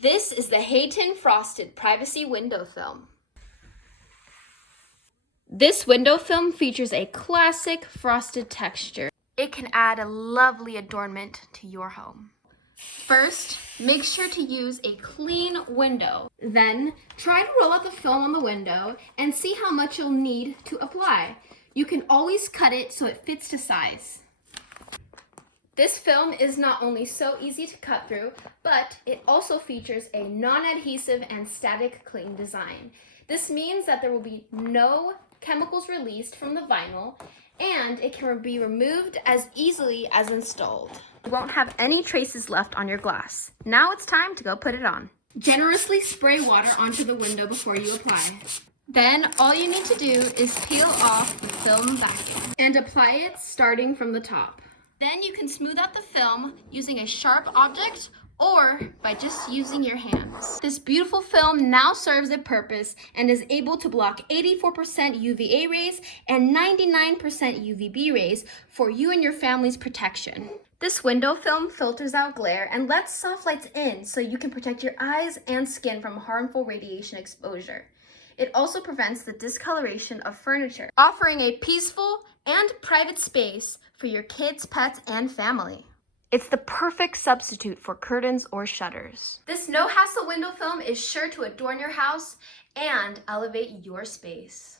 This is the Haton Frosted Privacy Window Film. This window film features a classic frosted texture. It can add a lovely adornment to your home. First, make sure to use a clean window. Then, try to roll out the film on the window and see how much you'll need to apply. You can always cut it so it fits to size. This film is not only so easy to cut through, but it also features a non-adhesive and static cling design. This means that there will be no chemicals released from the vinyl, and it can be removed as easily as installed. You won't have any traces left on your glass. Now it's time to go put it on. Generously spray water onto the window before you apply. Then all you need to do is peel off the film backing and apply it starting from the top. Then you can smooth out the film using a sharp object or by just using your hands. This beautiful film now serves a purpose and is able to block 84% UVA rays and 99% UVB rays for you and your family's protection. This window film filters out glare and lets soft lights in so you can protect your eyes and skin from harmful radiation exposure. It also prevents the discoloration of furniture, offering a peaceful and private space for your kids, pets, and family. It's the perfect substitute for curtains or shutters. This no-hassle window film is sure to adorn your house and elevate your space.